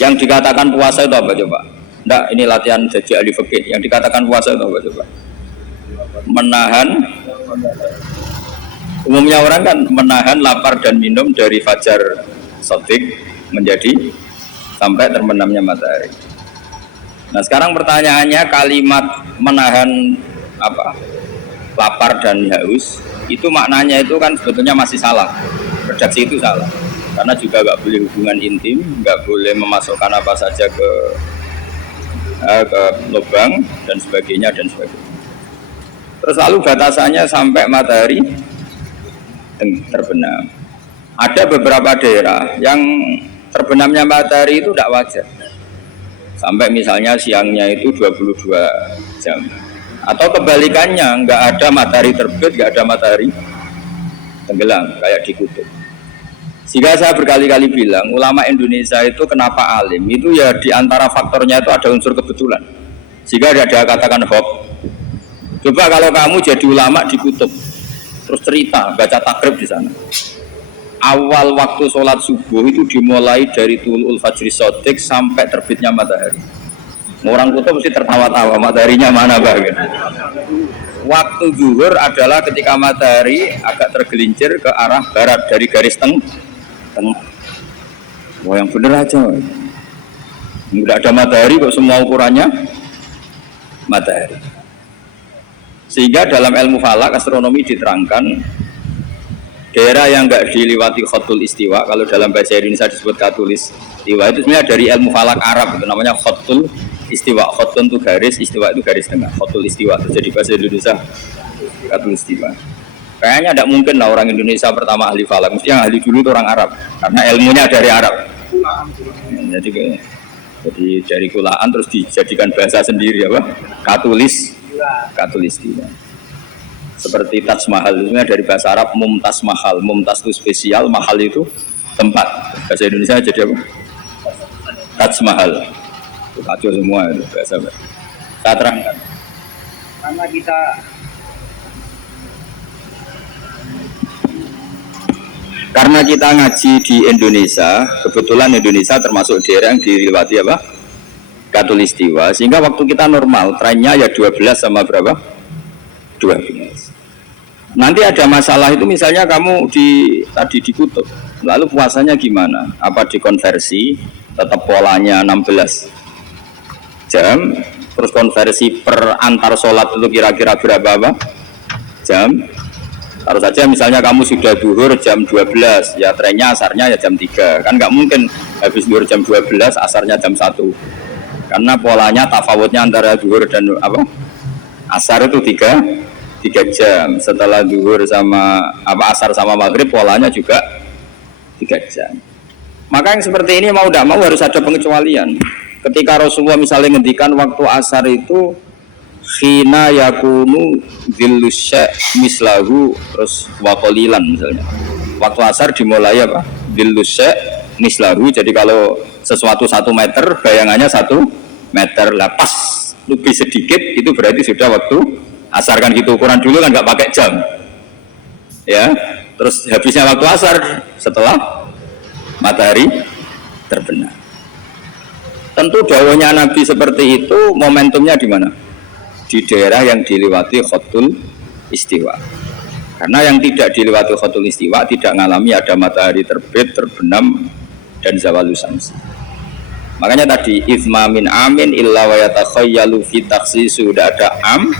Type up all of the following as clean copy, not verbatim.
Yang dikatakan puasa itu apa coba? Enggak, ini latihan jadi ahli fikih. Yang dikatakan puasa itu apa coba? Menahan. Umumnya orang kan menahan lapar dan minum dari fajar sotik menjadi sampai terbenamnya matahari. Nah sekarang pertanyaannya, kalimat menahan apa? Lapar dan haus itu maknanya itu kan sebetulnya masih salah. Redaksi itu salah. Karena juga nggak boleh hubungan intim, nggak boleh memasukkan apa saja ke lubang dan sebagainya dan sebagainya. Terus lalu batasannya sampai matahari terbenam. Ada beberapa daerah yang terbenamnya matahari itu tidak wajar. Sampai misalnya siangnya itu 22 jam. Atau kebalikannya, nggak ada matahari terbit, nggak ada matahari tenggelam, kayak di kutub. Sehingga saya berkali-kali bilang, ulama Indonesia itu kenapa alim? Itu ya diantara faktornya itu ada unsur kebetulan. Sehingga ada katakan hoax. Coba kalau kamu jadi ulama di kutub, terus cerita, baca takrib di sana. Awal waktu sholat subuh itu dimulai dari tulul fajri sodik sampai terbitnya matahari. Orang kutub mesti tertawa-tawa, mataharinya mana bagian? Waktu zuhur adalah ketika matahari agak tergelincir ke arah barat dari garis tengah. Wah yang bener aja, nggak ada matahari kok semua ukurannya matahari. Sehingga dalam ilmu falak astronomi diterangkan daerah yang nggak diliwati khotul istiwa, kalau dalam bahasa Indonesia disebut katulis istiwa, itu sebenarnya dari ilmu falak Arab, itu namanya khotul istiwa. Khotun itu garis, istiwa itu garis tengah. Khotul istiwa terjadi bahasa Indonesia katul istiwa. Kayaknya tidak mungkin lah orang Indonesia pertama ahli falak, mesti yang ahli dulu itu orang Arab, karena ilmunya dari Arab. Jadi dari kulaan terus dijadikan bahasa sendiri apa? Katulistiwa. Seperti Taj Mahal, itu dari bahasa Arab Mumtaz Mahal. Mumtaz itu spesial, mahal itu tempat. Bahasa Indonesia jadi apa? Taj Mahal. Itu kacau semua itu bahasa. Saya terangkan. Karena kita ngaji di Indonesia, kebetulan Indonesia termasuk daerah yang dilewati apa? Katulistiwa, sehingga waktu kita normal, trennya ya 12 sama berapa? 12. Nanti ada masalah itu misalnya kamu tadi di kutub, lalu puasanya gimana? Apa dikonversi, tetap polanya 16 jam, terus konversi per antar sholat itu kira-kira berapa jam? Taruh saja misalnya kamu sudah duhur jam 12, ya trennya asarnya ya jam 3. Kan nggak mungkin habis duhur jam 12, asarnya jam 1. Karena polanya tafawutnya antara duhur dan apa? Asar itu 3 jam. Setelah duhur sama asar sama maghrib polanya juga 3 jam. Maka yang seperti ini mau tidak mau harus ada pengecualian. Ketika Rasulullah misalnya ngendikan waktu asar itu khina yakunu dhillusya mislahu terus waqalilan misalnya. Waktu asar dimulai apa? Dhillusya mislahu. Jadi kalau sesuatu 1 meter bayangannya 1 meter, lapas lebih sedikit itu berarti sudah waktu asar. Kan gitu ukuran dulu kan nggak pakai jam ya. Terus habisnya waktu asar setelah matahari terbenam. Tentu dawuhnya Nabi seperti itu, momentumnya di mana? Di daerah yang dilewati khotul istiwa. Karena yang tidak dilewati khotul istiwa tidak mengalami ada matahari terbit, terbenam dan zawalus syams. Makanya tadi izma min amin illa wa yatakhayyalu fi takhsisu, tidak ada am,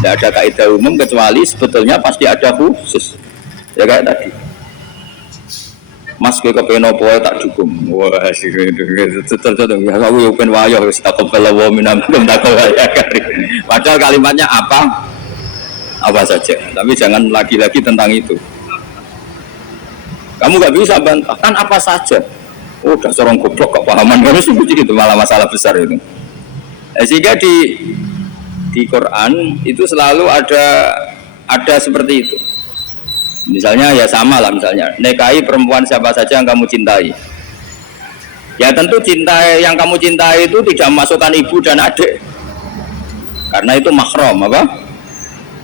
tidak ada kaidah umum kecuali sebetulnya pasti ada khusus. Ya kayak tadi. Mas kowe kepen apa tak dukung. Wah, tetep ya aku yo ben wayo wis tak kepel wa minam tak ya. Padahal kalimatnya apa saja, tapi jangan lagi-lagi tentang itu. Kamu nggak bisa bantahkan apa saja. Oh, dasar orang goblok kepahaman kamu seperti itu, malah masalah besar itu. Sehingga di Quran itu selalu ada seperti itu. Misalnya ya sama lah, misalnya nikahi perempuan siapa saja yang kamu cintai. Ya tentu cinta yang kamu cintai itu tidak memasukkan ibu dan adik, karena itu mahram apa?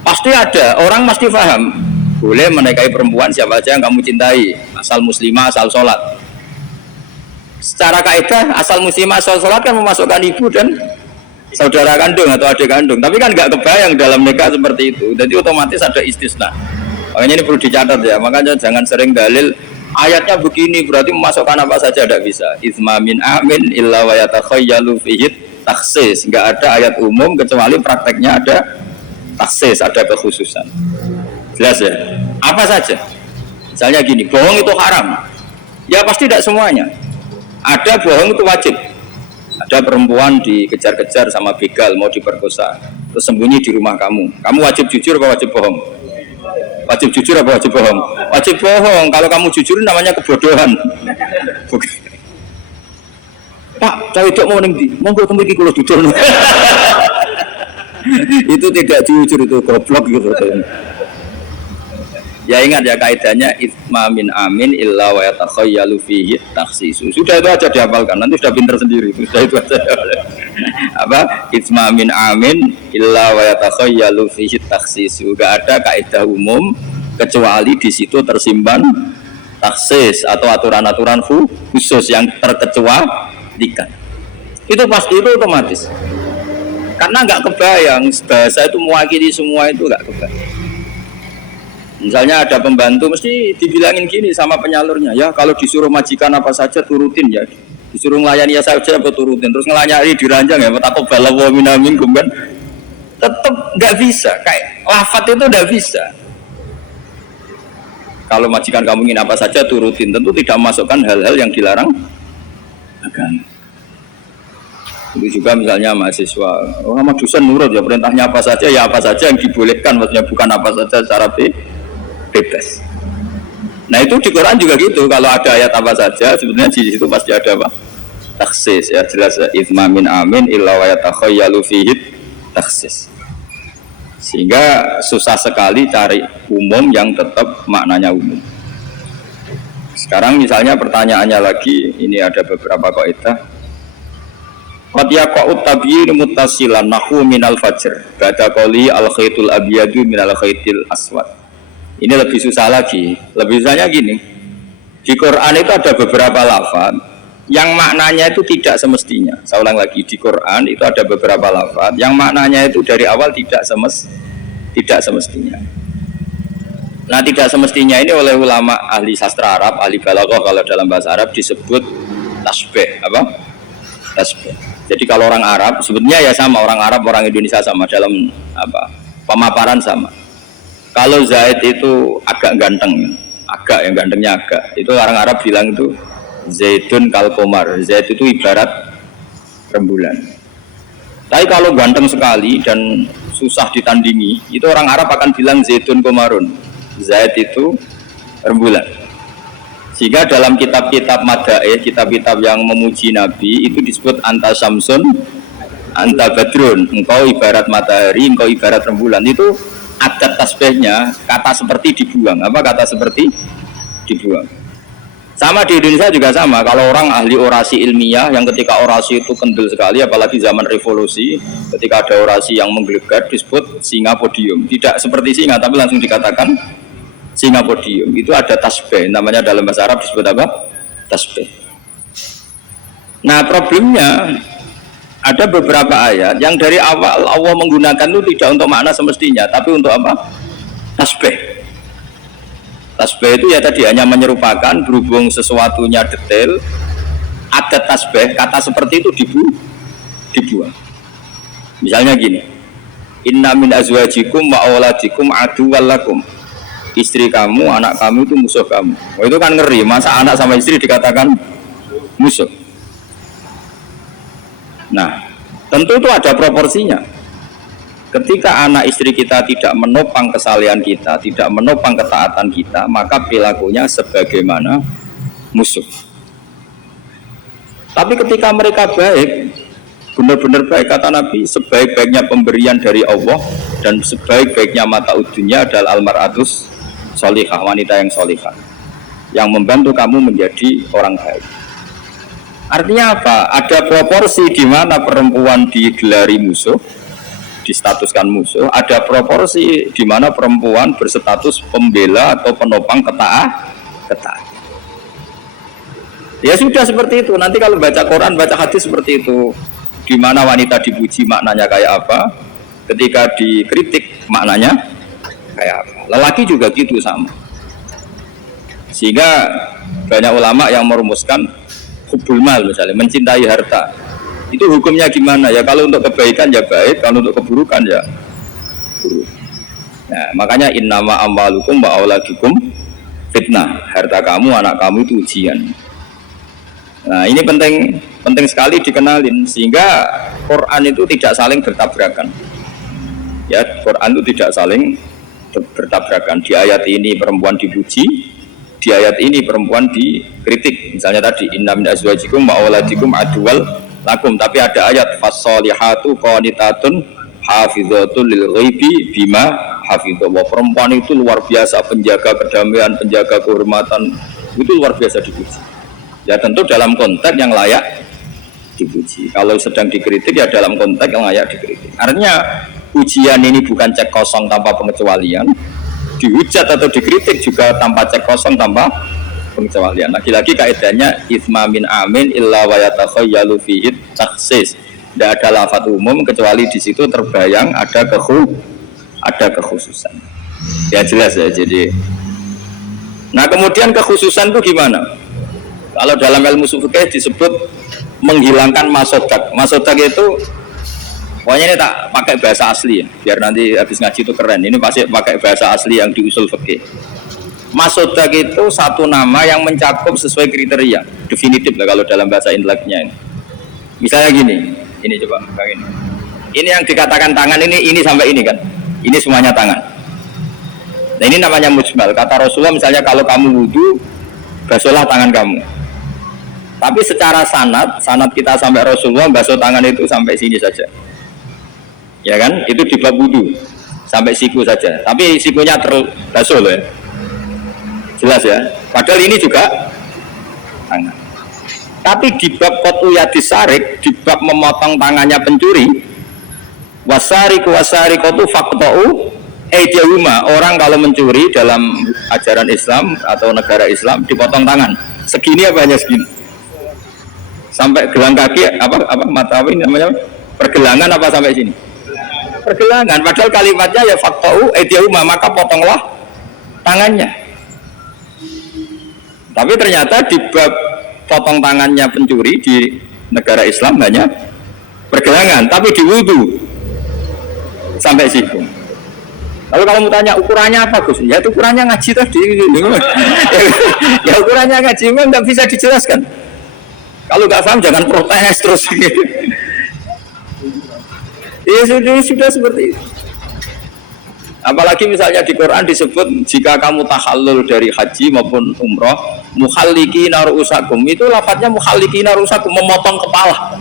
Pasti ada orang pasti paham boleh menikahi perempuan siapa saja yang kamu cintai, asal muslimah, asal sholat. Secara kaidah asal muslimah asal sholat kan memasukkan ibu dan saudara kandung atau adik kandung, tapi kan nggak kebayang dalam nikah seperti itu, jadi otomatis ada istisna. Makanya ini perlu dicatat ya, makanya jangan sering dalil ayatnya begini berarti memasukkan apa saja, tidak bisa. Itsma min amin illa wa yatakhayyalu fihi takhsis, nggak ada ayat umum kecuali prakteknya ada takhsis, ada kekhususan. Jelas ya? Apa saja? Misalnya gini, bohong itu haram, ya pasti tidak semuanya. Ada bohong itu wajib. Ada perempuan dikejar-kejar sama begal mau diperkosa, terus sembunyi di rumah kamu. Kamu wajib jujur apa wajib bohong? Wajib jujur apa wajib bohong? Wajib bohong. Kalau kamu jujur namanya kebodohan. Pak, saya tidak mau nengdi. Monggo temui di kulo jujur. Itu tidak jujur, itu goblok gitu. Ya ingat ya kaidahnya itsma min amin illa wa yatakhayyalu fihi takhsis. Sudah itu aja dihafalkan, nanti sudah pintar sendiri. Sudah itu aja. Apa? Itsma min amin illa wa yatakhayyalu fihi takhsis. Enggak ada kaidah umum kecuali di situ tersimpan takhsis atau aturan-aturan khusus yang terkecualikan. Itu pasti, itu otomatis. Karena enggak kebayang bahasa itu mewakili semua, itu enggak kebayang. Misalnya ada pembantu mesti dibilangin gini sama penyalurnya, ya kalau disuruh majikan apa saja turutin ya, disuruh melayani ya saja apa turutin, terus ngelayani diranjang ya, takut balawa minamingkum kan, tetap nggak bisa, kayak lafat itu nggak bisa. Kalau majikan kamu ingin apa saja turutin, tentu tidak memasukkan hal-hal yang dilarang agama. Itu juga misalnya mahasiswa, oh sama dosen nurut ya perintahnya apa saja ya apa saja yang dibolehkan, maksudnya bukan apa saja secara bebas. Nah itu di Quran juga gitu, kalau ada ayat apa saja sebenarnya di situ pasti ada apa? Takhsis ya, jelas ya. Itsma min amin illa wa yatakhayyalu fihi takhsis. Sehingga susah sekali cari umum yang tetap maknanya umum. Sekarang misalnya pertanyaannya lagi, ini ada beberapa kaidah. Qad yaqa'u tabyin muttasilan nahu minal fajr ba'da qali al-khaytul abyadu minal khaytil aswad. Ini lebih susah lagi. Lebih susahnya gini, di Quran itu ada beberapa lafaz yang maknanya itu tidak semestinya. Saya ulang lagi, di Quran itu ada beberapa lafaz yang maknanya itu dari awal tidak semestinya. Nah tidak semestinya ini oleh ulama ahli sastra Arab, ahli balaghah kalau dalam bahasa Arab disebut tasbih. Apa? Tasbih. Jadi kalau orang Arab sebetulnya ya sama, orang Arab orang Indonesia sama dalam apa? Pemaparan sama. Kalau Zaid itu agak ganteng, agak yang gantengnya agak, itu orang Arab bilang itu Zaidun kal komar. Zaid itu ibarat rembulan. Tapi kalau ganteng sekali dan susah ditandingi, itu orang Arab akan bilang Zaidun komarun. Zaid itu rembulan. Sehingga dalam kitab-kitab madaih, kitab-kitab yang memuji Nabi itu disebut anta syamsun, anta badrun. Engkau ibarat matahari, engkau ibarat rembulan. Itu adat tasbihnya, kata seperti dibuang. Apa kata seperti dibuang? Sama di Indonesia juga sama. Kalau orang ahli orasi ilmiah yang ketika orasi itu kendel sekali, apalagi zaman revolusi, ketika ada orasi yang menggelegar disebut singa podium. Tidak seperti singa, tapi langsung dikatakan singa podium. Itu ada tasbih, namanya dalam bahasa Arab disebut apa? Tasbih. Nah problemnya ada beberapa ayat yang dari awal Allah menggunakan itu tidak untuk makna semestinya, tapi untuk apa? Tasbih. Tasbih itu ya tadi hanya menyerupakan, berhubung sesuatunya detail, ada tasbih, kata seperti itu dibuang. Misalnya gini, inna min azwajikum wa auladikum aduwwal lakum. Istri kamu, anak kamu itu musuh kamu. Oh, itu kan ngeri, masa anak sama istri dikatakan musuh. Nah, tentu itu ada proporsinya. Ketika anak istri kita tidak menopang kesalehan kita, tidak menopang ketaatan kita, maka perilakunya sebagaimana musuh. Tapi ketika mereka baik, benar-benar baik, kata Nabi, sebaik-baiknya pemberian dari Allah dan sebaik-baiknya mata udunya adalah almaratus solihah, wanita yang solihah, yang membantu kamu menjadi orang baik. Artinya apa? Ada proporsi di mana perempuan digelari musuh, distatuskan musuh. Ada proporsi di mana perempuan berstatus pembela atau penopang ketaatan. Ya sudah seperti itu. Nanti kalau baca Quran, baca hadis seperti itu. Di mana wanita dipuji maknanya kayak apa, ketika dikritik maknanya kayak apa. Lelaki juga gitu sama. Sehingga banyak ulama yang merumuskan hubbul mal misalnya, mencintai harta. Itu hukumnya gimana? Ya kalau untuk kebaikan ya baik, kalau untuk keburukan ya buruk. Nah, makanya innama amwalukum wa auladukum fitnah. Harta kamu, anak kamu itu ujian. Nah, ini penting sekali dikenalin sehingga Quran itu tidak saling bertabrakan. Ya, Quran itu tidak saling bertabrakan. Di ayat ini perempuan dipuji, di ayat ini perempuan dikritik. Misalnya tadi inna min azwajikum wa auladikum aduwal lakum, tapi ada ayat fasolihatu qanitatun hafizatun lil ghaibi bima hafizah. Perempuan itu luar biasa, penjaga kedamaian, penjaga kehormatan, itu luar biasa dipuji. Ya tentu dalam konteks yang layak dipuji. Kalau sedang dikritik ya dalam konteks yang layak dikritik. Artinya ujian ini bukan cek kosong tanpa pengecualian, dihujat atau dikritik juga tanpa cek kosong tanpa pengecualian. Lagi-lagi kaidahnya itsma min amin illa wa yatakhayyalu fihi takhsis. Tidak ada lafaz umum kecuali di situ terbayang ada kekhususan. Ya jelas ya. Jadi, nah kemudian kekhususan itu gimana? Kalau dalam ilmu fikih disebut menghilangkan masodak. Masodak itu pokoknya ini tak pakai bahasa asli ya, biar nanti habis ngaji itu keren. Ini pasti pakai bahasa asli yang di usul fikih. Masodak itu satu nama yang mencakup sesuai kriteria definitif lah kalau dalam bahasa inteleknya ini. Misalnya gini, ini coba ini. Ini yang dikatakan tangan ini sampai ini kan. Ini semuanya tangan. Nah ini namanya mujmal. Kata Rasulullah misalnya kalau kamu wudu, basuhlah tangan kamu. Tapi secara sanad kita sampai Rasulullah basuh tangan itu sampai sini saja. Ya kan? Itu di bab wudu sampai siku saja. Tapi sikunya terbasuh loh ya. Jelas ya. Padahal ini juga tangan. Tapi di bab qat'u yadis sarik, di bab memotong tangannya pencuri, wasariqatu faqta'u aydiyahuma. Orang kalau mencuri dalam ajaran Islam atau negara Islam dipotong tangan. Segini apa hanya segini? Sampai gelang kaki apa mata apa ini namanya? Pergelangan apa sampai sini? Pergelangan. Padahal kalimatnya ya faqta'u aydiyahuma, maka potonglah tangannya. Tapi ternyata di bab potong tangannya pencuri di negara Islam hanya pergelangan, tapi di wudu sampai siku. Lalu kalau mau tanya ukurannya apa Gus? Ya ukurannya ngaji tadi. Ya ukurannya ngaji memang nggak bisa dijelaskan. Kalau nggak paham jangan protes terus. Ya sudah seperti itu. Apalagi misalnya di Quran disebut jika kamu tahallul dari haji maupun umroh, muhallikina ru'usakum, itu lafadznya muhallikina ru'usakum, memotong kepala.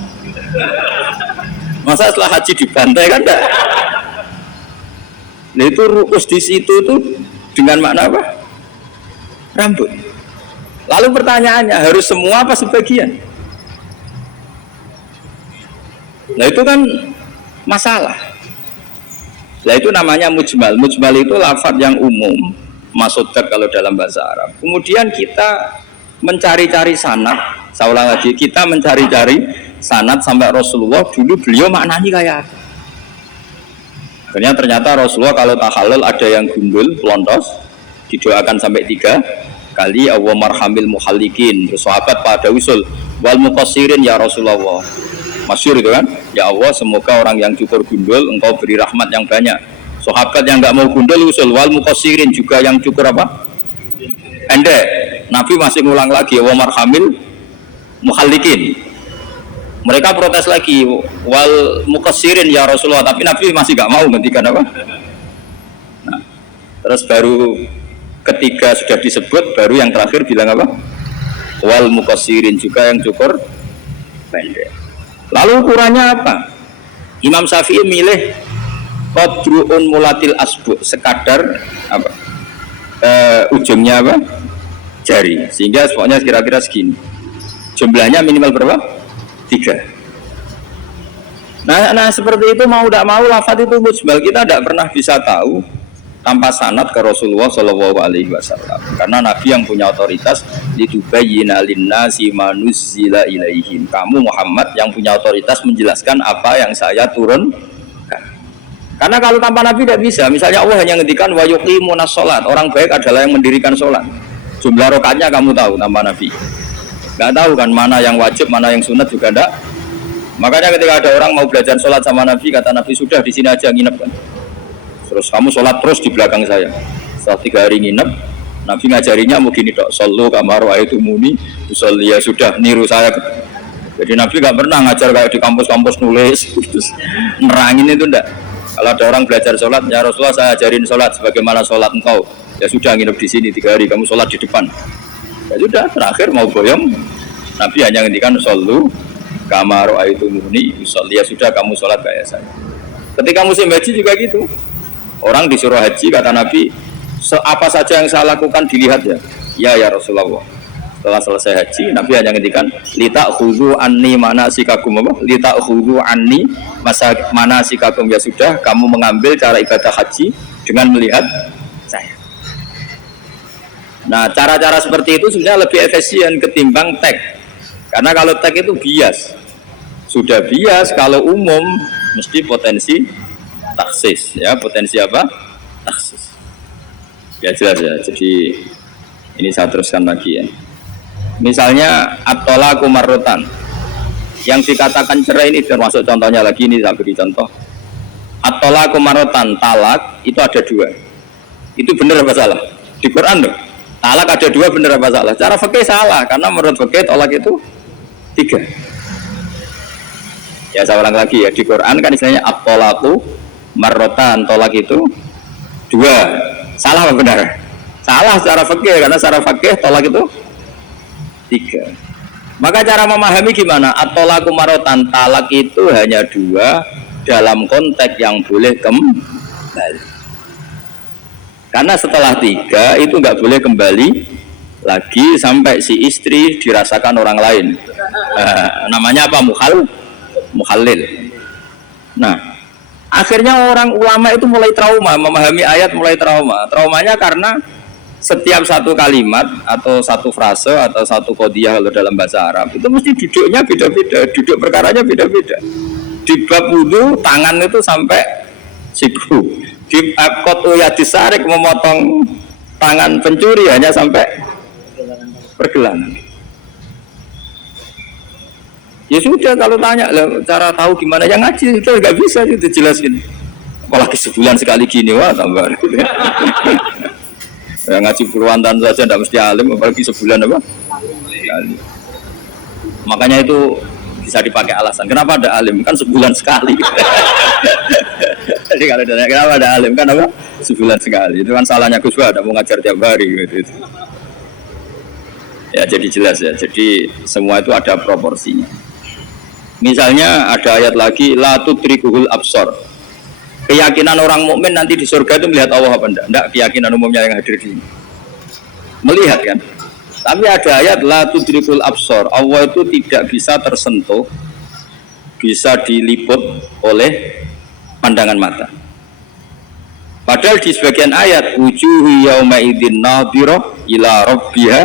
Masa setelah haji dibantai kan enggak? Nah itu ru'us di situ itu dengan makna apa? Rambut. Lalu pertanyaannya harus semua apa sebagian? Nah itu kan masalah. Nah itu namanya mujmal. Mujmal itu lafaz yang umum, maksudnya kalau dalam bahasa Arab. Kemudian kita mencari-cari sanad. Saya ulang lagi, kita mencari-cari sanad sampai Rasulullah dulu beliau maknanya kayak apa. Akhirnya ternyata Rasulullah kalau tahallul ada yang gundul, pelontos, didoakan sampai 3 kali, Allah marhamil muhallikin. Terus sahabat pada usul wal muqassirin ya Rasulullah. Masyhur itu kan, ya Allah semoga orang yang cukur gundul engkau beri rahmat yang banyak. Sahabat yang nggak mau gundul usul wal muqassirin, juga yang cukur apa? Pendek. Nabi masih ngulang lagi wa marhamil muhallikin. Mereka protes lagi wal muqassirin ya Rasulullah, tapi Nabi masih nggak mau ngendikan apa? Nah, terus baru ketiga sudah disebut, baru yang terakhir bilang apa? Wal muqassirin, juga yang cukur pendek. Lalu ukurannya apa? Imam Syafi'i milih qadru'un mulatil asbu, sekadar apa? Ujungnya apa? Jari. Sehingga pokoknya kira-kira segini. Jumlahnya minimal berapa? 3. Nah seperti itu mau tidak mau lafaz itu mujmal, kita tidak pernah bisa tahu tanpa sanad ke Rasulullah Shallallahu Alaihi Wasallam. Karena Nabi yang punya otoritas litubayyina linnasi ma nuzzila ilaihim. Kamu Muhammad yang punya otoritas menjelaskan apa yang saya turunkan. Karena kalau tanpa Nabi tidak bisa. Misalnya Allah hanya ngendikan wa yuqimunas sholat. Orang baik adalah yang mendirikan sholat. Jumlah rakaatnya kamu tahu tanpa Nabi. Nggak tahu kan mana yang wajib, mana yang sunat juga enggak. Makanya ketika ada orang mau belajar sholat sama Nabi, kata Nabi sudah di sini aja nginep kan. Terus kamu sholat terus di belakang saya. Setelah 3 hari nginep, Nabi ngajarinya mau gini dok. Sallu kama ra'aitumuni usolli, ya sudah niru saya. Jadi Nabi nggak pernah ngajar kayak di kampus-kampus nulis, terus nerangin itu enggak. Kalau ada orang belajar sholat, ya Rasulullah saya ajarin sholat sebagaimana sholat engkau. Ya sudah nginep di sini 3 hari, kamu sholat di depan. Ya sudah, terakhir mau boyong, Nabi hanya ngendikan sallu kama ra'aitumuni usolli, ya sudah kamu sholat kayak saya. Ketika musim haji juga gitu. Orang disuruh haji, kata Nabi, apa saja yang saya lakukan dilihat ya. Ya Rasulullah. Setelah selesai haji, Nabi hanya ngendikan lita'khudhu anni manasikakum, apa? Lita'khudhu anni manasikakum, ya sudah kamu mengambil cara ibadah haji dengan melihat saya. Nah, cara-cara seperti itu sebenarnya lebih efisien ketimbang tag. Karena kalau tag itu bias. Sudah bias, kalau umum mesti potensi taksis, ya potensi apa? Taksis. Ya jelas ya. Jadi ini saya teruskan lagi ya. Misalnya at-talaqu marratan. Yang dikatakan cerai ini termasuk contohnya lagi, ini saya beri contoh. At-talaqu marratan, talak itu ada 2. Itu benar apa salah? Di Quran loh. Talak ada 2, benar apa salah? Cara fikih salah, karena menurut fikih talak itu 3. Ya saya ulang lagi ya, di Quran kan istilahnya at-talaqu marrotan, tolak itu 2. Salah apa benar? Salah secara fikih, karena secara fikih tolak itu 3. Maka cara memahami gimana? At-talaqu marrotan, talak itu hanya 2 dalam konteks yang boleh kembali. Karena setelah 3 itu nggak boleh kembali lagi sampai si istri dirasakan orang lain. Namanya apa? Mukhallil. Nah, akhirnya orang ulama itu mulai trauma, memahami ayat mulai trauma. Traumanya karena setiap satu kalimat atau satu frase atau satu qadhiyah kalau dalam bahasa Arab itu mesti duduknya beda-beda, duduk perkaranya beda-beda. Di bab wudu tangan itu sampai siku. Di bab qat'u yadisarik memotong tangan pencuri hanya sampai pergelangan. Ya sudah, kalau tanya cara tahu gimana yang ngaji itu nggak bisa itu jelasin. Apalagi sebulan sekali gini, wah tambah. Yang ngaji puluhan tahun saja tidak mesti alim, apalagi sebulan apa? Sekali. Makanya itu bisa dipakai alasan. Kenapa ada alim? Kan sebulan sekali. Jadi kalau ditanya kenapa ada alim, kan apa? Sebulan sekali. Itu kan salahnya Gus Bah, ada mau ngajar tiap hari gitu. Ya jadi jelas ya. Jadi semua itu ada proporsinya. Misalnya ada ayat lagi la tudrikuhul absar. Keyakinan orang mukmin nanti di surga itu melihat Allah apa enggak? Enggak, keyakinan umumnya yang hadir di sini. Melihat kan? Tapi ada ayat la tudrikul absar. Allah itu tidak bisa tersentuh, bisa diliput oleh pandangan mata. Padahal di sebagian ayat wujuhu yauma idzin nadhirah ila rabbiha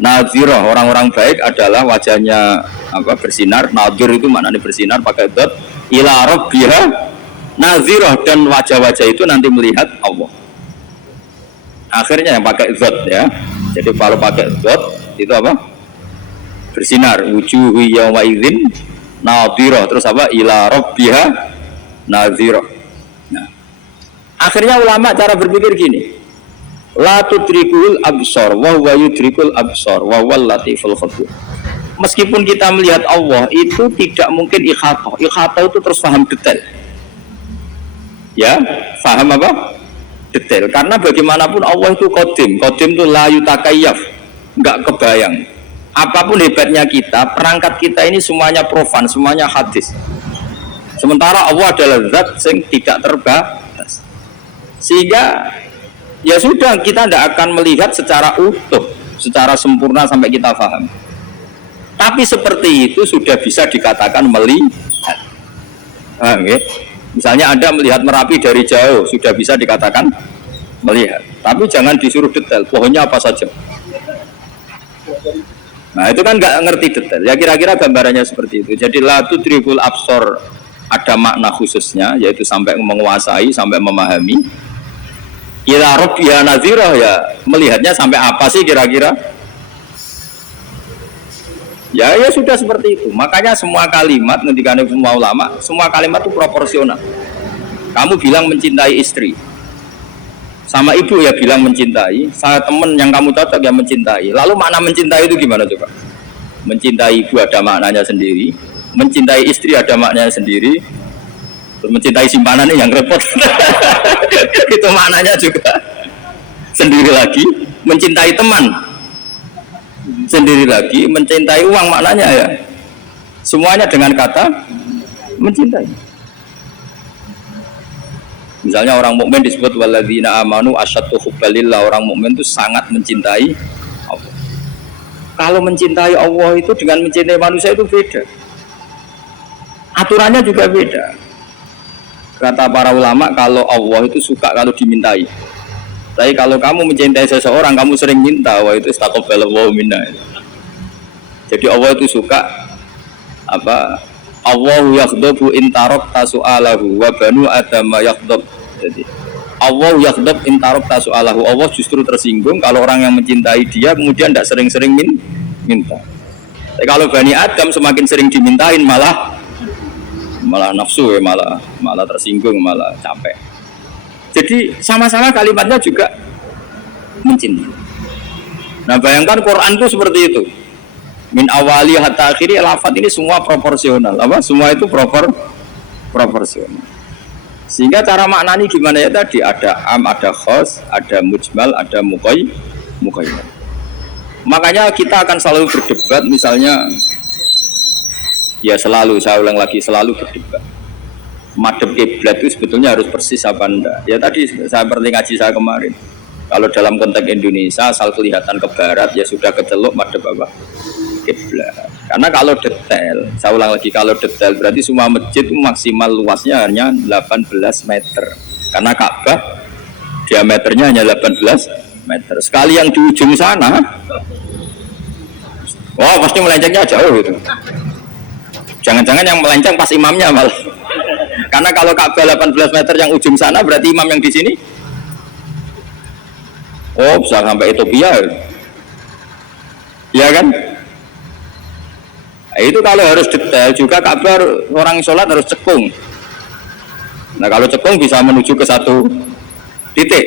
nadhirah. Orang-orang baik adalah wajahnya apa bersinar, nadhir itu maknanya bersinar pakai dot, ila rabbiha nadhirah, dan wajah-wajah itu nanti melihat Allah. Akhirnya yang pakai dot ya. Jadi kalau pakai dot itu apa? Bersinar, wujuhu yauma idzin nadhirah, terus apa? Ila rabbiha nadhirah. Nah, akhirnya ulama cara berpikir gini. La tudrikul absar wa huwa yudrikul absar wa huwal latiful khabir. Meskipun kita melihat Allah itu tidak mungkin ikhata. Ikhata itu terus paham detail. Ya, paham apa? Detail. Karena bagaimanapun Allah itu qadim. Qadim itu la yutakayyaf. Enggak kebayang. Apapun hebatnya kita, perangkat kita ini semuanya profan, semuanya hadis. Sementara Allah adalah zat yang tidak terbatas. Sehingga ya sudah, kita tidak akan melihat secara utuh, secara sempurna sampai kita paham. Tapi seperti itu sudah bisa dikatakan melihat. Paham ya? Misalnya Anda melihat Merapi dari jauh, sudah bisa dikatakan melihat. Tapi jangan disuruh detail, pohonnya apa saja. Nah itu kan nggak ngerti detail. Ya kira-kira gambarannya seperti itu. Jadi la tudrikul absor ada makna khususnya, yaitu sampai menguasai, sampai memahami. Ila rabbiha nadhirah, ya melihatnya sampai apa sih kira-kira? Ya sudah seperti itu. Makanya semua kalimat ngendikane semua ulama, semua kalimat itu proporsional. Kamu bilang mencintai istri, sama ibu ya bilang mencintai, sama teman yang kamu cocok ya mencintai. Lalu makna mencintai itu gimana coba? Mencintai ibu ada maknanya sendiri, mencintai istri ada maknanya sendiri, terus mencintai simpanannya yang repot. Itu maknanya juga sendiri lagi. Mencintai teman sendiri lagi, mencintai uang maknanya ya semuanya dengan kata mencintai. Misalnya orang mukmin disebut walladzina amanu asyaddu hubbalillah, orang mukmin itu sangat mencintai Allah. Kalau mencintai Allah itu dengan mencintai manusia itu beda, aturannya juga beda. Kata para ulama, kalau Allah itu suka kalau dimintai. Tapi kalau kamu mencintai seseorang, kamu sering minta, wah itu istaqballahu minna. Jadi Allah itu suka apa? Allahu yaghdabu in tarakta su'alahu wa banu adama yaghdab. Jadi Allah yaghdabu in tarakta su'alahu. Allah justru tersinggung kalau orang yang mencintai dia kemudian tidak sering-sering minta. Tapi kalau Bani Adam semakin sering dimintain malah nafsu ya, malah tersinggung, malah capek. Jadi sama-sama kalimatnya juga mencintai. Nah bayangkan Quran itu seperti itu. Min awali hatta akhiri, lafaz ini semua proporsional. Apa? Semua itu proporsional. Sehingga cara maknanya gimana ya tadi? Ada am, ada khos, ada mujmal, ada muqayyad. Makanya kita akan selalu berdebat, misalnya ya selalu, saya ulang lagi, selalu berdebat. Madhab kiblat itu sebetulnya harus persis apa enggak? Ya tadi saya seperti ngaji saya kemarin. Kalau dalam konteks Indonesia asal kelihatan ke barat ya sudah kecelok madhab apa? Kiblat. Karena kalau detail, saya ulang lagi, kalau detail berarti semua masjid maksimal luasnya hanya 18 meter. Karena Ka'bah diameternya hanya 18 meter. Sekali yang di ujung sana, wah pasti melencengnya jauh itu. Jangan-jangan yang melenceng pas imamnya malah. Karena kalau Ka'bah 18 meter yang ujung sana berarti imam yang di sini, oh bisa sampai Ethiopia, ya kan? Nah, itu kalau harus detail juga Ka'bah orang sholat harus cekung. Nah kalau cekung bisa menuju ke satu titik.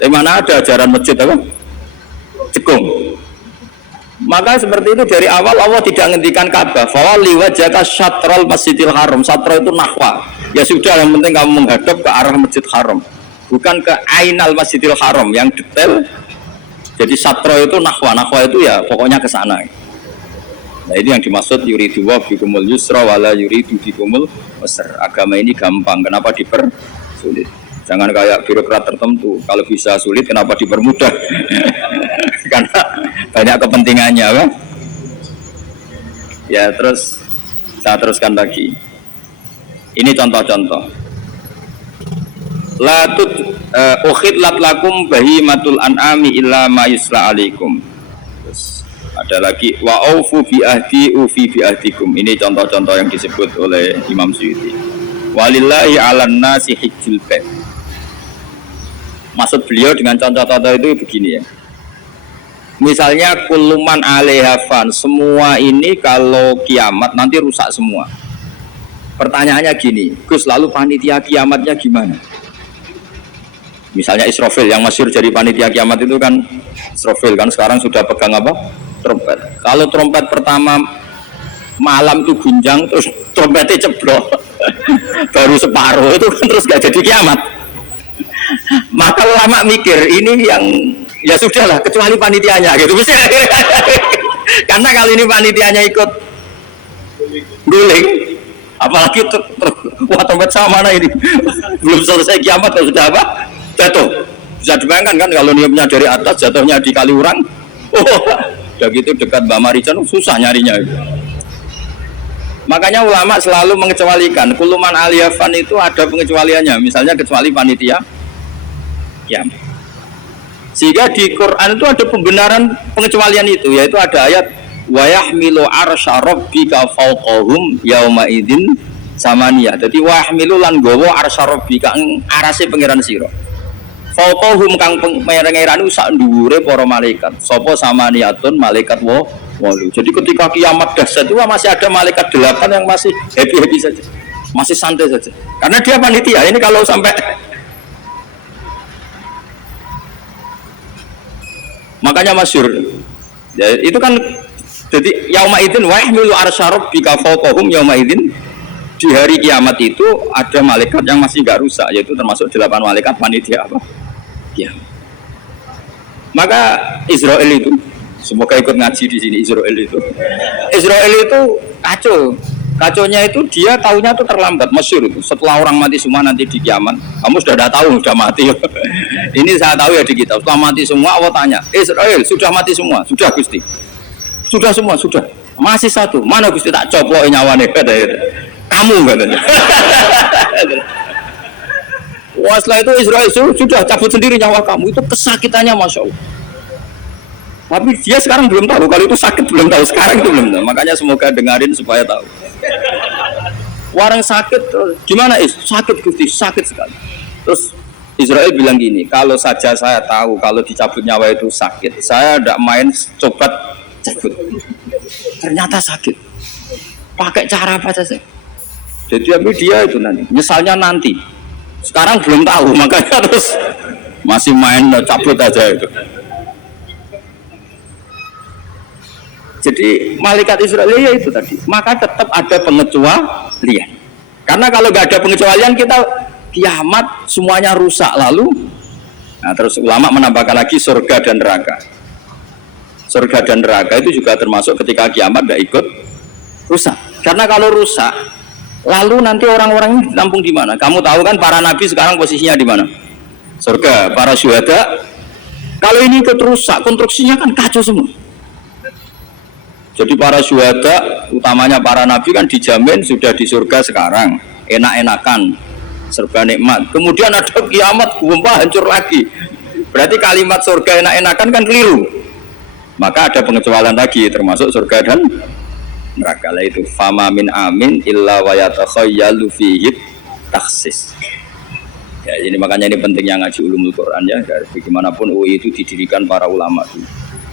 Di mana ada ajaran masjid apa? Cekung. Maka seperti itu dari awal Allah tidak menghentikan Ka'bah. Fawalli wajhaka syatrul masjidil haram. Syatra itu nahwa. Ya sudah, yang penting kamu menghadap ke arah masjid haram, bukan ke ainal masjidil haram yang detail. Jadi syatra itu nahwa. Nahwa itu ya pokoknya ke sana. Nah ini yang dimaksud yuridu wa bikumul yusra wala yuridu bikumul usra. Agama ini gampang, kenapa dipersulit? Jangan kayak birokrat tertentu, kalau bisa sulit kenapa dipermudah? Karena banyak kepentingannya, kan? Ya terus saya teruskan lagi. Ini contoh-contoh. La tut ukhidlat lakum bahimatul an'ami illa ma yusla alaikum. Terus ada lagi wa aufu bi ahdi ufi bi ahdikum. Ini contoh-contoh yang disebut oleh Imam Suyuti. Walillahi 'alan nasi hijjul bait. Maksud beliau dengan contoh-contoh itu begini ya. Misalnya kuluman alehafan, semua ini kalau kiamat nanti rusak semua. Pertanyaannya gini, Gus, lalu panitia kiamatnya gimana? Misalnya Israfil yang masyhur jadi panitia kiamat itu kan Israfil kan sekarang sudah pegang apa? Trompet. Kalau trompet pertama malam itu gunjang terus trompetnya ceblok baru separuh itu kan terus gak jadi kiamat. Maka ulama mikir ini yang ya sudahlah kecuali panitianya gitu. Karena kalau ini panitianya ikut guling, apalagi wah trompet sama mana ini belum selesai kiamat kalau sudah apa? Jatuh. Bisa dibayangkan kan kalau niatnya dari atas jatuhnya di Kaliurang. Oh, udah gitu dekat Mbak Marican susah nyarinya. Makanya ulama selalu mengecualikan kuluman aliyafan itu ada pengecualiannya. Misalnya kecuali panitia kiamat. Sehingga di Quran itu ada pembenaran pengecualian itu, yaitu ada ayat wa yahmilu arsya rabbika fawqahum yauma idzin samaniyah. Dadi wa yahmilu lan gawa arsya rabbika arase pangeran sira. Fawqahum kang pangeran sak dhuwure para malaikat. Sapa samaniyatun malaikat walu. Jadi ketika kiamat dahsyat itu masih ada malaikat 8 yang masih happy-happy saja. Masih santai saja. Karena dia panitia. Ini kalau sampai makanya masyhur ya, itu kan jadi yauma idzin wa yahmilu arsya rabbika fawqahum yauma idzin. Di hari kiamat itu ada malaikat yang masih enggak rusak, yaitu termasuk 8 malaikat panitia apa ya. Maka Israel itu semoga ikut ngaji di sini. Israel itu kacaunya itu dia tahunya itu terlambat, masyhur itu setelah orang mati semua nanti di kiamat. Kamu sudah tahu sudah mati. Ini saya tahu ya di kitab. Setelah mati semua Allah tanya, Israel sudah mati semua? Sudah Gusti. Sudah semua, sudah. Masih satu. Mana Gusti tak coplok nyawane katanya. Kamu katanya. Wah, setelah itu Israel sudah cabut sendiri nyawa kamu. Itu kesakitannya Masya Allah. Tapi dia sekarang belum tahu. Kalau itu sakit belum tahu. Sekarang itu belum tahu. Makanya semoga dengarin supaya tahu. Orang sakit gimana sakit Gusti, sakit sekali. Terus Israel bilang gini, kalau saja saya tahu kalau dicabut nyawa itu sakit, saya tidak main coba cabut. Ternyata sakit. Pakai cara apa saja. Jadi dia itu nanti nyesalnya nanti. Sekarang belum tahu, makanya terus masih main cabut aja itu. Jadi malaikat Israel ya itu tadi, maka tetap ada pengecualian. Karena kalau nggak ada pengecualian kita kiamat semuanya rusak lalu. Nah terus ulama menambahkan lagi surga dan neraka. Surga dan neraka itu juga termasuk ketika kiamat nggak ikut rusak. Karena kalau rusak, lalu nanti orang-orang ini ditampung di mana? Kamu tahu kan para nabi sekarang posisinya di mana? Surga. Para syuhada, kalau ini ikut rusak, konstruksinya kan kacau semua. Jadi para syuhada, utamanya para nabi kan dijamin sudah di surga sekarang, enak-enakan, serba nikmat. Kemudian ada kiamat, gempa hancur lagi. Berarti kalimat surga enak-enakan kan keliru. Maka ada pengecualian lagi, termasuk surga dan neraka. Lah itu fama min amin illa wa yatakhayyalu fihi taksis. Ya, ini makanya ini pentingnya ngaji ulumul Quran ya. Bagaimanapun UI itu didirikan para ulama dulu.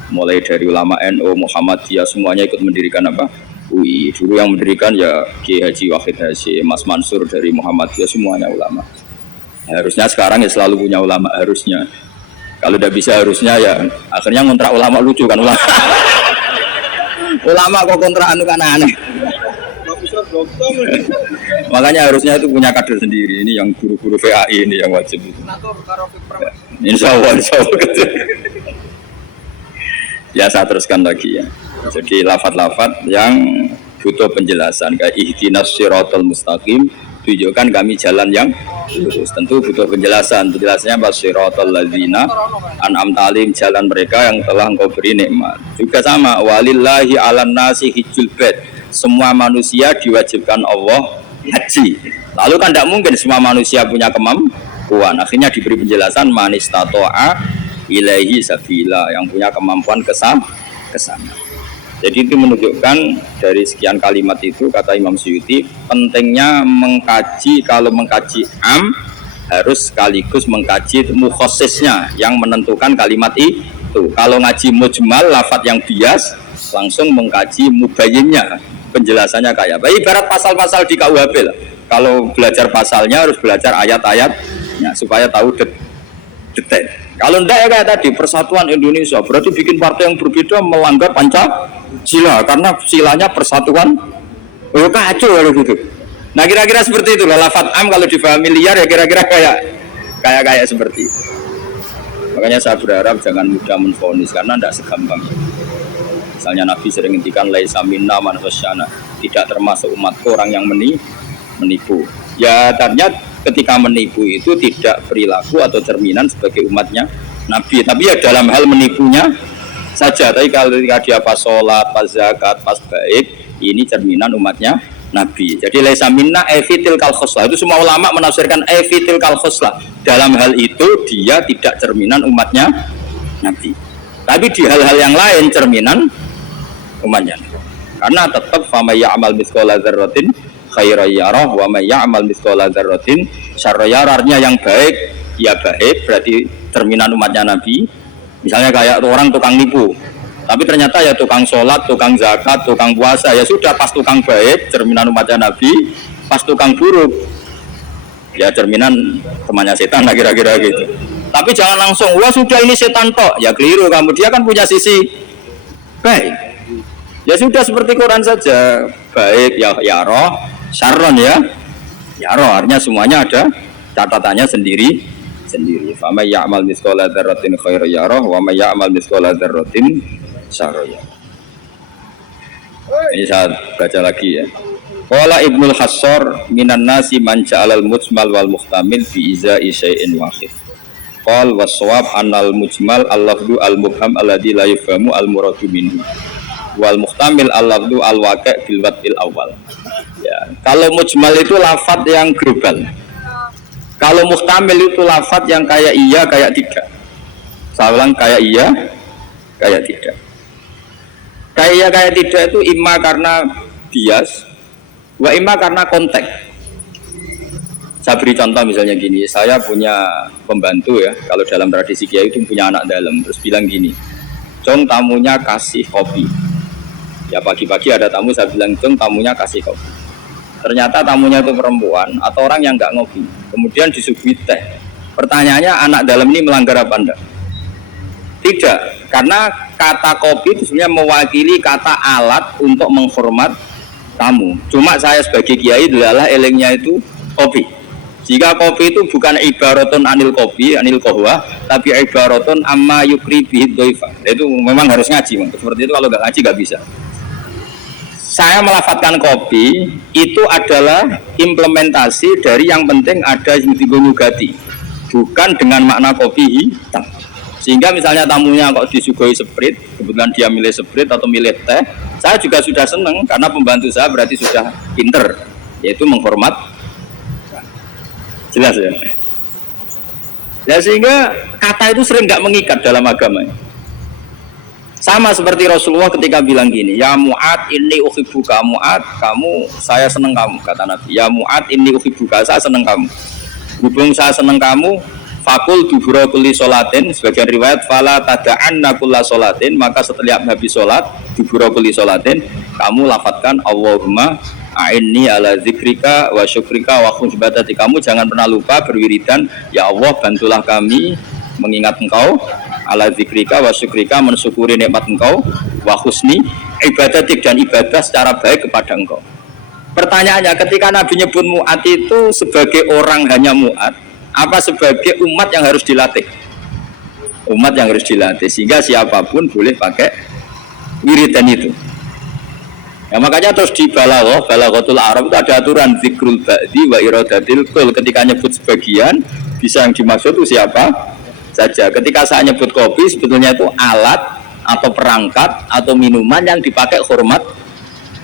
Mulai dari ulama NU, Muhammadiyah semuanya ikut mendirikan apa? UI. Dulu yang mendirikan ya Kiai Haji Wahid Hasyim, Mas Mansur dari Muhammadiyah, semuanya ulama. Harusnya sekarang ya selalu punya ulama, harusnya. Kalau tidak bisa harusnya ya akhirnya ngontrak ulama, lucu kan ulama. Ulama kok kontrak anu kan aneh. Makanya harusnya itu punya kader sendiri. Ini yang guru-guru VAI ini yang wajib itu. Insya Allah. Ya saya teruskan lagi ya. Jadi lafaz-lafaz yang butuh penjelasan kayak ihdinas siratal mustaqim, tunjukkan kami jalan yang lurus. Tentu butuh penjelasan. Penjelasannya apa? Siratal ladzina an'amta 'alaihim, jalan mereka yang telah Engkau beri nikmat. Juga sama walillahi 'alan nasi hijjul bait. Semua manusia diwajibkan Allah haji. Lalu kan tidak mungkin semua manusia punya kemampuan. Akhirnya diberi penjelasan manistato'a ilaihi sabila, yang punya kemampuan kesana. Jadi itu menunjukkan dari sekian kalimat itu kata Imam Suyuti pentingnya mengkaji. Kalau mengkaji am harus sekaligus mengkaji mukhosisnya yang menentukan kalimat itu. Kalau ngaji mujmal lafadz yang bias langsung mengkaji mubayyinnya, penjelasannya kayak apa. Ibarat pasal-pasal di KUHP lah. Kalau belajar pasalnya harus belajar ayat-ayatnya supaya tahu detail. Kalau enggak ya kayak tadi persatuan Indonesia berarti bikin partai yang berbeda melanggar Pancasila karena silanya persatuan. Oh kacau kalau gitu. Nah kira-kira seperti itu lah lafadz am kalau difahami liar ya kira-kira kayak seperti itu. Makanya saya berharap jangan mudah menvonis karena tidak segampang itu. Misalnya Nabi sering ngendikan laisa minna man khasyana, tidak termasuk umatku orang yang menipu. Ya ternyata ketika menipu itu tidak perilaku atau cerminan sebagai umatnya Nabi, tapi ya dalam hal menipunya saja. Tapi kalau ketika dia pas sholat, pas zakat, pas baik, ini cerminan umatnya Nabi. Jadi laisa minna efitil kal khoslah, itu semua ulama menafsirkan efitil kal khoslah. Dalam hal itu dia tidak cerminan umatnya Nabi. Tapi di hal-hal yang lain cerminan umatnya. Karena tetap fama ya'mal mithqala dzarratin khairan yarah wa may ya'mal mithqala dzarratin syarran yarah. Artinya yang baik ya baik, berarti cerminan umatnya Nabi. Misalnya kayak orang tukang nipu, tapi ternyata ya tukang sholat, tukang zakat, tukang puasa, ya sudah pas tukang baik cerminan umatnya Nabi, pas tukang buruk ya cerminan temannya setan lah kira-kira gitu. Tapi jangan langsung wah sudah ini setan tok, ya keliru kamu, dia kan punya sisi baik. Ya sudah seperti Quran saja, baik ya roh, syarron ya roh, artinya semuanya ada catatannya sendiri. Fa may ya'mal mithqala dzarratin khairan yarah wa may ya'mal mithqala dzarratin syarran yarah. Ini saya baca lagi ya. Qala Ibnul Hassar minan nasi man ja'alal mujmal wal muhtamil fi izai syai'in wahid. Qal was-shawab annal mujmal al-lafdu al-mubham alladhi la yufhamu al-muradu minhu. Wal muhtamil al-lafdu al-waqi' bil wad'il awal. Ya, kalau mujmal itu lafaz yang global. Kalau muhtamil itu lafaz yang kayak iya kayak tidak. Saya ulang, kayak iya kayak tidak. Kayak iya kayak tidak itu imma karena bias, wa imma karena konteks. Saya beri contoh misalnya gini, saya punya pembantu ya, kalau dalam tradisi kiai itu punya anak dalam, terus bilang gini, "Cong, tamunya kasih kopi." Ya pagi-pagi ada tamu, saya bilang, "Cong, tamunya kasih kopi." Ternyata tamunya itu perempuan atau orang yang nggak ngopi, kemudian disuguhi teh. Pertanyaannya, anak dalam ini melanggar apa enggak? Tidak, karena kata kopi itu sebenarnya mewakili kata alat untuk menghormat tamu. Cuma saya sebagai kiai adalah elengnya itu kopi. Jika kopi itu bukan ibaratun anil kopi, anil kohwa, tapi ibaratun amma yukri bihid doifa. Itu memang harus ngaji. Seperti itu kalau nggak ngaji nggak bisa. Saya melafatkan kopi itu adalah implementasi dari yang penting ada yudhibunugati, bukan dengan makna kopi hitam. Sehingga misalnya tamunya kok disuguhi sprit, kebetulan dia milih sprit atau milih teh, saya juga sudah senang karena pembantu saya berarti sudah pinter, yaitu menghormat. Jelas ya. Ya sehingga kata itu sering nggak mengikat dalam agama. Sama seperti Rasulullah ketika bilang gini, "Ya Mu'ad inni uhibbuka." Mu'ad, kamu, saya senang kamu, kata Nabi. "Ya Mu'ad inni uhibbuka," saya senang kamu. Hubung saya senang kamu, fakul dubura kulli sholatin, sebagian riwayat fala tada'anna kulla sholatin, maka setiap habis sholat dubura kulli sholatin kamu lafadzkan Allahumma a'inni ala zikrika wa syukrika wa husni ibadati. Kamu jangan pernah lupa berwiridan, ya Allah bantulah kami mengingat engkau, ala zikrika wa syukrika, mensyukuri nikmat engkau, wa husni ibadatik, dan ibadah secara baik kepada engkau. Pertanyaannya, ketika Nabi nyebut Mu'ad itu sebagai orang hanya Mu'ad, apa sebagai umat yang harus dilatih? Umat yang harus dilatih, sehingga siapapun boleh pakai wiridan itu. Ya, makanya terus di balaghatul Arab itu ada aturan zikrul ba'di wa iradatil kul. Ketika nyebut sebagian, bisa yang dimaksud itu siapa saja. Ketika saya nyebut kopi, sebetulnya itu alat atau perangkat atau minuman yang dipakai hormat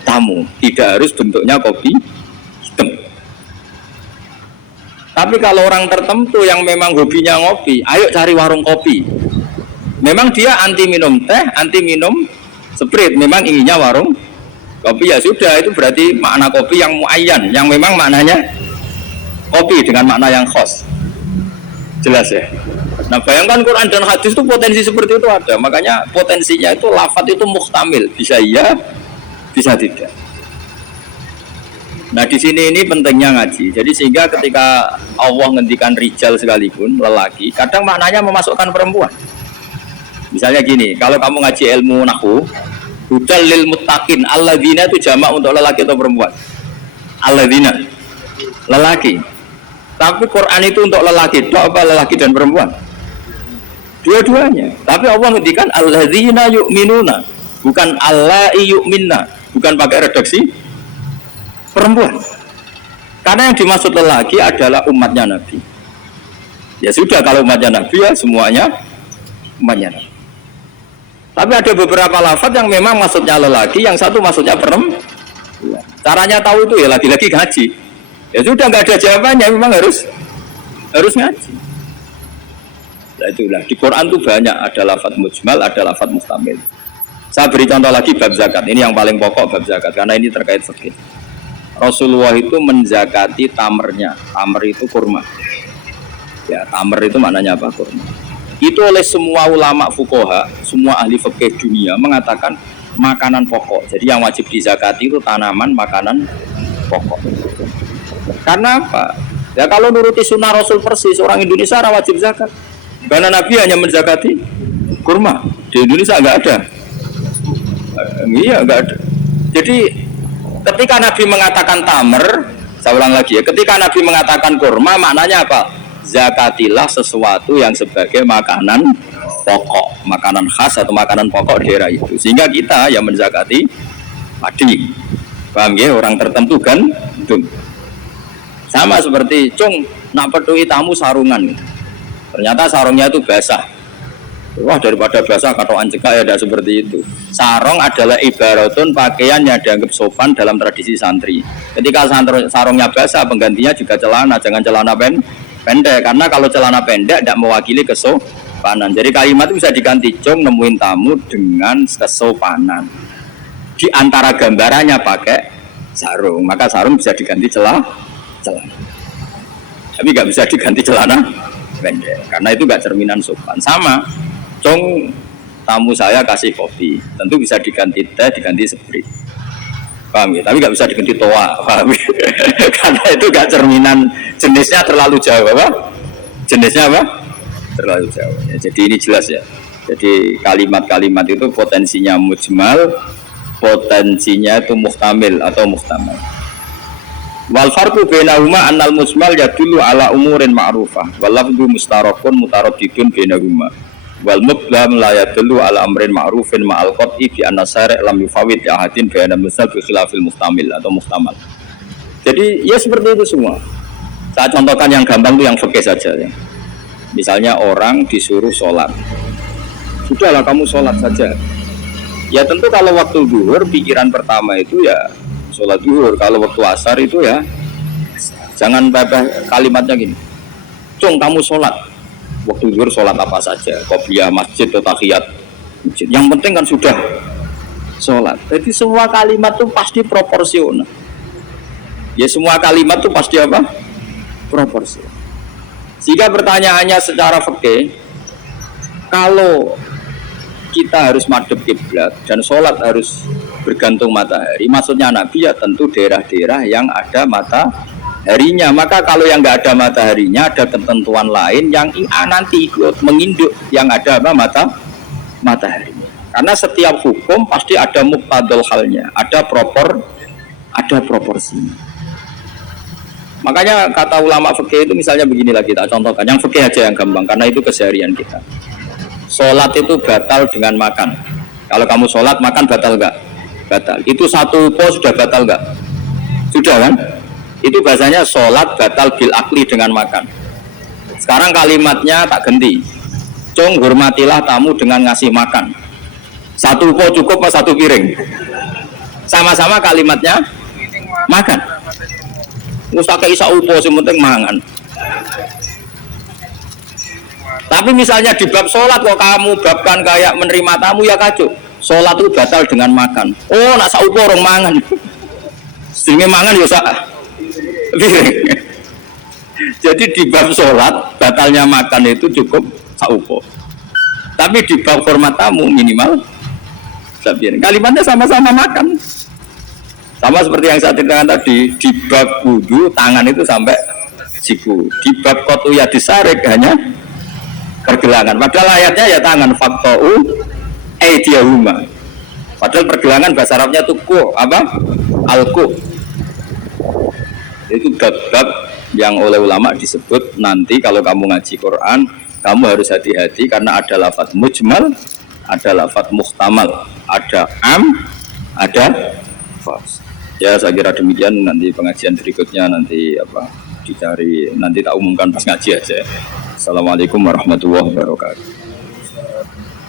tamu, tidak harus bentuknya kopi hitam. Tapi kalau orang tertentu yang memang hobinya ngopi, ayo cari warung kopi. Memang dia anti minum teh, anti minum sprit, memang inginnya warung kopi, ya sudah, itu berarti makna kopi yang muayyan, yang memang maknanya kopi dengan makna yang khas. Jelas ya. Nah, bayangkan Quran dan hadis itu potensi seperti itu ada. Makanya potensinya itu lafadz itu muhtamil, bisa iya, bisa tidak. Nah, di sini ini pentingnya ngaji. Jadi sehingga ketika Allah ngendikan rijal sekalipun lelaki, kadang maknanya memasukkan perempuan. Misalnya gini, kalau kamu ngaji ilmu nahwu, hudal lil muttaqin, alladzina itu jamak untuk lelaki atau perempuan? Alladzina, lelaki. Tapi Quran itu untuk lelaki, itu apa lelaki dan perempuan? Dua-duanya. Tapi Allah ngendikan alladzina yu'minuna, bukan allai yu'minna, bukan pakai redaksi perempuan. Karena yang dimaksud lelaki adalah umatnya Nabi. Ya sudah, kalau umatnya Nabi ya semuanya umatnya Nabi. Tapi ada beberapa lafaz yang memang maksudnya lelaki, yang satu maksudnya perempuan. Caranya tahu itu ya lagi-lagi ngaji. Ya sudah, nggak ada jawabannya, memang harus ngaji. Nah itulah di Quran tuh banyak ada lafadz mujmal, ada lafadz mustamil. Saya beri contoh lagi bab zakat. Ini yang paling pokok bab zakat karena ini terkait fikih. Rasulullah itu menzakati tamernya. Tamer itu kurma. Ya, tamer itu maknanya apa? Kurma. Itu oleh semua ulama fuqaha, semua ahli fikih dunia mengatakan makanan pokok. Jadi yang wajib dizakati itu tanaman, makanan pokok. Karena apa? Ya kalau nuruti sunnah Rasul persis, orang Indonesia ora wajib zakat. Karena Nabi hanya menzakati kurma. Di Indonesia enggak ada. Iya, enggak ada. Jadi ketika Nabi mengatakan tamer, saya ulang lagi ya, ketika Nabi mengatakan kurma maknanya apa? Zakatilah sesuatu yang sebagai makanan pokok, makanan khas atau makanan pokok daerah itu. Sehingga kita yang menzakati padi. Paham ya? Orang tertentu kan itu. Sama seperti cung nak peduli tamu sarungan. Ternyata sarungnya itu basah. Wah daripada basah katoan cekak ya tidak seperti itu. Sarung adalah ibaratun pakaian yang dianggap sopan dalam tradisi santri. Ketika sarungnya basah penggantinya juga celana, jangan celana pendek. Karena kalau celana pendek tidak mewakili kesopanan. Jadi kalimat itu bisa diganti cung nemuin tamu dengan kesopanan. Di antara gambarannya pakai sarung, maka sarung bisa diganti celana. Tapi nggak bisa diganti celana pendek karena itu nggak cerminan sopan. Sama cung tamu saya kasih kopi tentu bisa diganti teh, diganti sprit, paham ya? Tapi nggak bisa diganti toa, paham ya? Karena itu nggak cerminan, jenisnya terlalu jauh apa? Jenisnya apa? Terlalu jauh ya. Jadi ini jelas ya, jadi kalimat-kalimat itu potensinya mujmal, potensinya itu muhtamil atau muhtamal. Wal farqu bainahuma annal mujmal yadullu ala umurin ma'rufah wal lafdhu mustarakun mutaraddidun bainahuma wal mubham la yadullu ala amrin ma'rufin ma'al qat'i bi anna syari' lam yufawwid ahadin bainal musal bi khilafil muhtamil atau muhtamal. Jadi ya seperti itu semua. Saya contohkan yang gampang itu yang fikih saja ya. Misalnya orang disuruh sholat, sudahlah kamu sholat saja. Ya tentu kalau waktu zuhur pikiran pertama itu ya sholat zuhur. Kalau waktu asar itu ya jangan babah kalimatnya gini, cung kamu sholat waktu zuhur sholat apa saja, qobliyah masjid atau tahiyat masjid, yang penting kan sudah sholat. Jadi semua kalimat itu pasti proporsional ya, semua kalimat itu pasti apa? Proporsional. Jika pertanyaannya secara fikih, kalau kita harus madhep kiblat dan sholat harus bergantung matahari, maksudnya Nabi ya tentu daerah-daerah yang ada mataharinya. Maka kalau yang nggak ada mataharinya ada ketentuan lain yang nanti ikut menginduk yang ada apa mataharinya. Karena setiap hukum pasti ada muqtadul halnya, ada proporsinya. Makanya kata ulama fikih itu misalnya beginilah, kita contohkan yang fikih aja yang gampang karena itu keseharian kita. Sholat itu batal dengan makan. Kalau kamu sholat makan batal enggak? Batal. Itu satu po sudah batal enggak? Sudah kan? Itu bahasanya sholat batal bil akli dengan makan. Sekarang kalimatnya tak ganti. Cung hormatilah tamu dengan ngasih makan. Satu po cukup atau satu piring? Sama-sama kalimatnya makan. Mustaka isa upo sementing mangan. Tapi misalnya di bab sholat kok kamu babkan kayak menerima tamu ya kacau. Sholat itu batal dengan makan. Oh nak saupo orang mangan. Sehingga mangan ya sak. Jadi di bab sholat batalnya makan itu cukup saupo. Tapi di bab hormat tamu minimal sabirin. Kalimatnya sama-sama makan. Sama seperti yang saya ceritakan tadi, di bab wudu tangan itu sampai siku. Di bab qotuyah disarik hanya pergelangan. Padahal ayatnya ya tangan faktau aydiyahuma. Padahal pergelangan bahasa Arabnya itu ku apa? Alku. Itu bab-bab yang oleh ulama disebut nanti kalau kamu ngaji Quran, kamu harus hati-hati karena ada lafaz mujmal, ada lafaz muhtamal, ada ada fas. Ya saya kira demikian, nanti pengajian berikutnya nanti apa dicari, nanti tak umumkan pas ngaji aja. Assalamualaikum warahmatullahi wabarakatuh.